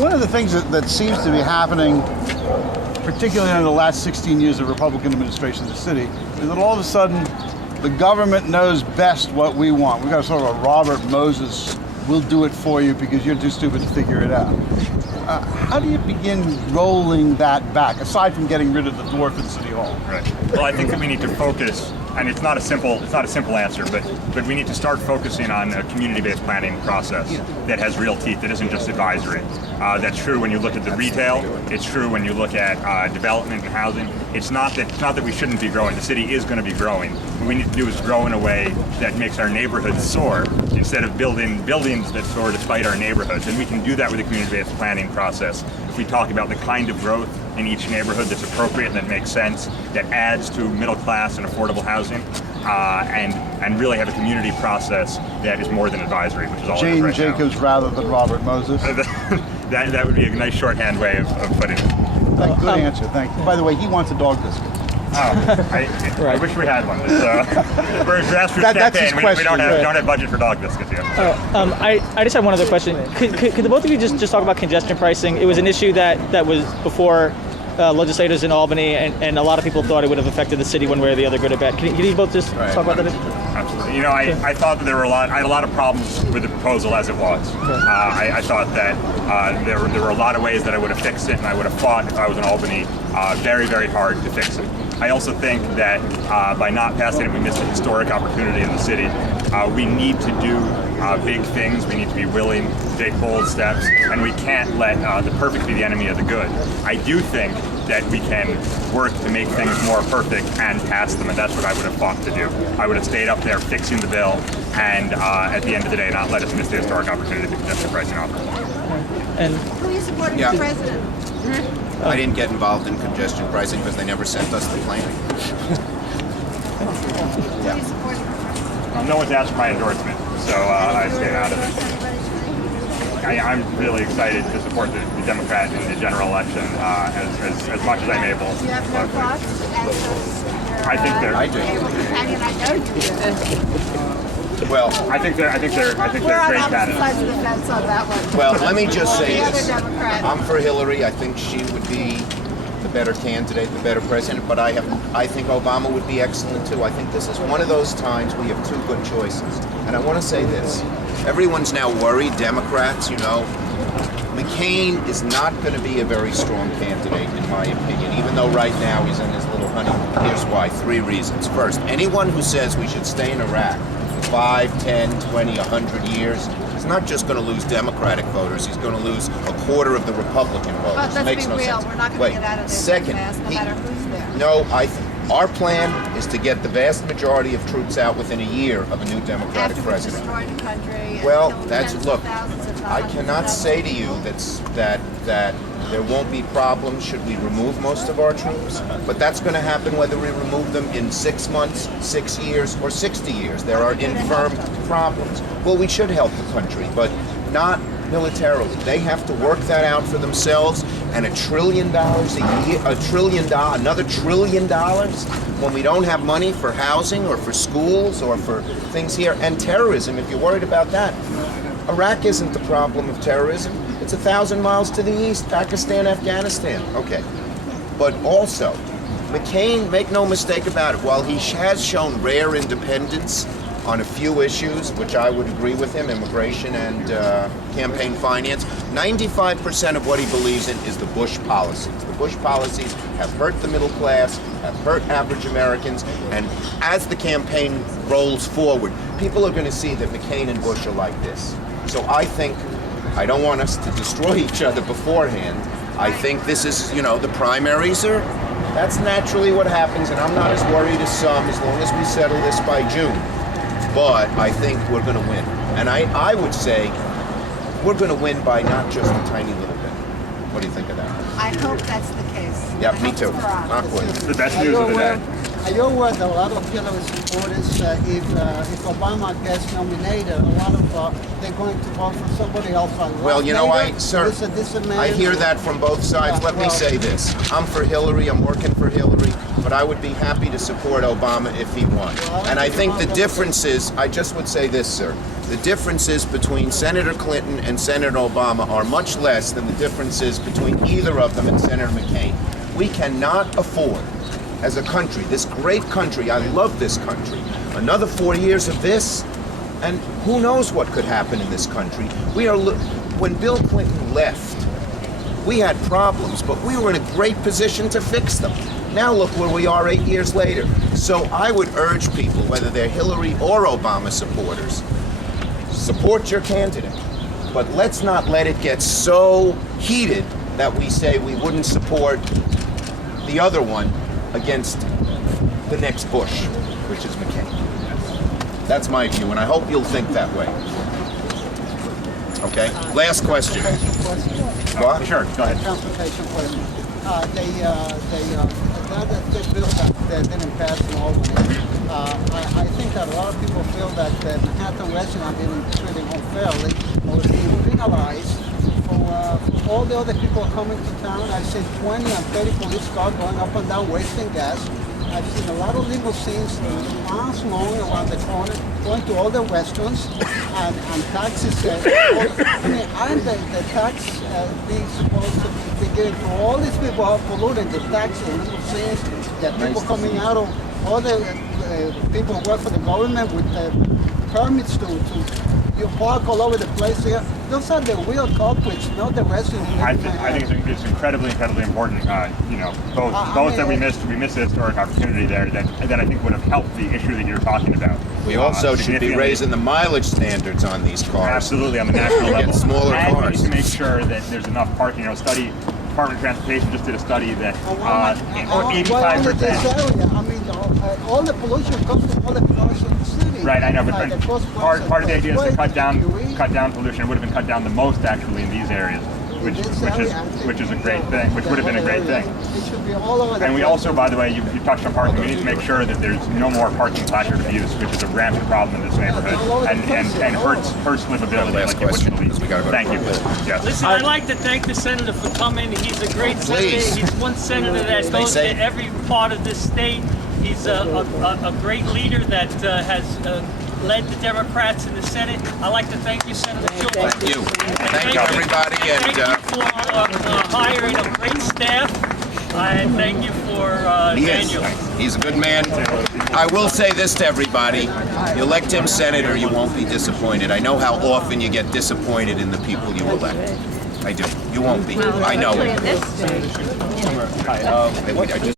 One of the things that seems to be happening, particularly in the last 16 years of Republican administration of the city, is that all of a sudden the government knows best what we want. We've got sort of a Robert Moses, we'll do it for you because you're too stupid to figure it out. How do you begin rolling that back, aside from getting rid of the dwarf at City Hall? Right. Well, I think that we need to focus, and it's not a simple answer, but we need to start focusing on a community-based planning process that has real teeth, that isn't just advisory. That's true when you look at the retail. It's true when you look at development and housing. It's not that we shouldn't be growing. The city is going to be growing. What we need to do is grow in a way that makes our neighborhoods soar instead of building buildings that soar despite our neighborhoods. And we can do that with a community-based planning process. If we talk about the kind of growth in each neighborhood that's appropriate, that makes sense, that adds to middle class and affordable housing, and really have a community process that is more than advisory, which is all Jane it is right Jacobs now. rather than Robert Moses. That would be a nice shorthand way of putting it. Good answer, thank you. By the way, he wants a dog biscuit. I wish we had one. We're a grassroots campaign. We don't have budget for dog biscuits yet. I just have one other question. Could the both of you just talk about congestion pricing? It was an issue that was before legislators in Albany, and a lot of people thought it would have affected the city one way or the other, good or bad. Can you both just talk about that? Absolutely. You know, I thought that I had a lot of problems with the proposal as it was. I thought that there were a lot of ways that I would have fixed it, and I would have fought if I was in Albany very, very hard to fix it. I also think that by not passing it, we missed a historic opportunity in the city. We need to do big things. We need to be willing to take bold steps, and we can't let the perfect be the enemy of the good. I do think that we can work to make things more perfect and pass them, and that's what I would have fought to do. I would have stayed up there fixing the bill, and at the end of the day, not let us miss the historic opportunity to congestion pricing offer. And who are you supporting for president? I didn't get involved in congestion pricing because they never sent us the plan. Who are you supporting for president? No one's asked for my endorsement, so I stayed out of it. I'm really excited to support the Democrat in the general election as much as I'm able. Do you have no thoughts? I think they're. I do. Companion, I know you do. Well, I think they're great We're on opposite candidates. sides of the fence on that one. well, let me just say The other this. Democrat. I'm for Hillary. I think she would be the better candidate, the better president, but I think Obama would be excellent too. I think this is one of those times we have two good choices. And I want to say this. Everyone's now worried, Democrats, McCain is not going to be a very strong candidate, in my opinion, even though right now he's in his little honeymoon. Here's why. 3 reasons. First, anyone who says we should stay in Iraq for 5, 10, 20, 100 years, he's not just going to lose Democratic voters, he's going to lose a quarter of the Republican voters. But let's Makes be no real, sense. we're not going Wait, to get out of there second, fast, no matter who's there. No, our plan is to get the vast majority of troops out within a year of a new Democratic After we president. destroy the country and Well, kill that's tens look. of thousands, if not I hundreds of cannot thousands. say to you that there won't be problems should we remove most of our troops, but that's going to happen whether we remove them in 6 months, 6 years, or 60 years. There are infirm problems. Well, we should help the country, but not militarily. They have to work that out for themselves, and $1 trillion a year, another $1 trillion when we don't have money for housing or for schools or for things here, and terrorism, if you're worried about that. Iraq isn't the problem of terrorism. It's 1,000 miles to the east, Pakistan, Afghanistan. Okay. But also, McCain, make no mistake about it, while he has shown rare independence on a few issues, which I would agree with him, immigration and campaign finance, 95% of what he believes in is the Bush policies. The Bush policies have hurt the middle class, have hurt average Americans, and as the campaign rolls forward, people are going to see that McCain and Bush are like this. So I don't want us to destroy each other beforehand. I think this is, the primaries that's naturally what happens, and I'm not as worried as some as long as we settle this by June. But I think we're going to win. And I would say we're going to win by not just a tiny little bit. What do you think of that? I hope that's the case. Yeah, I me hope too. it's for us. Not quite. It's the best news of the day. I know what a lot of Hillary supporters, if Obama gets nominated, a lot of they're going to vote for somebody else. Well, I hear that from both sides. Let me say this. I'm for Hillary. I'm working for Hillary. But but I would be happy to support Obama if he won. And I think the difference is, I just would say this, sir, the differences between Senator Clinton and Senator Obama are much less than the differences between either of them and Senator McCain. We cannot afford, as a country, this great country, I love this country, another 4 years of this, and who knows what could happen in this country. When Bill Clinton left, we had problems, but we were in a great position to fix them. Now look where we are 8 years later. So I would urge people, whether they're Hillary or Obama supporters, support your candidate, but let's not let it get so heated that we say we wouldn't support the other one against the next Bush, which is McCain. That's my view, and I hope you'll think that way. Okay, last question. What? Sure, go ahead. Transportation question. The bill that didn't pass in Albany, I think that a lot of people feel that the Manhattan residents are being treated unfairly or being penalized for all the other people coming to town. I've seen 20 and 30 police cars going up and down wasting gas. I've seen a lot of limousines miles long around the corner, going to all the restaurants, and taxes. Aren't the tax being supposed to be getting to all these people who are polluting the taxes, limousines, the people coming out of all the people who work for the government with permits to you park all over the place here. Those are the real culprits, not the residents. I think it's incredibly important. Both that we missed the historic opportunity there that I think would have helped the issue that you're talking about. We also should be raising the mileage standards on these cars. Absolutely, on the national level. Smaller and cars. we need to make sure that there's enough parking. Department of Transportation just did a study that 85%. I mean, all the pollution comes from all the cars in the city. Right, I know, but part of the idea is to cut down pollution. It would have been cut down the most actually in these areas, which is a great thing. Which would have been a great thing. It should be all over the And we place. also, by the way, you touched on parking. We need to make sure that there's no more parking placard abuse, which is a rampant problem in this neighborhood and hurts livability. Last Like you question, wouldn't because we gotta go to Thank you. break. Yes. Listen, I'd like to thank the senator for coming. He's a great Please. senator. He's one senator that Stay goes safe. to every part of this state. He's a great leader that has led the Democrats in the Senate. I'd like to thank you, Senator Schumer. Thank you. And Thank you, everybody. Thank you for hiring a great staff. And thank you for Daniel. He's a good man. I will say this to everybody. You elect him senator, you won't be disappointed. I know how often you get disappointed in the people you elect. I do. You won't be. I know it. This day. I just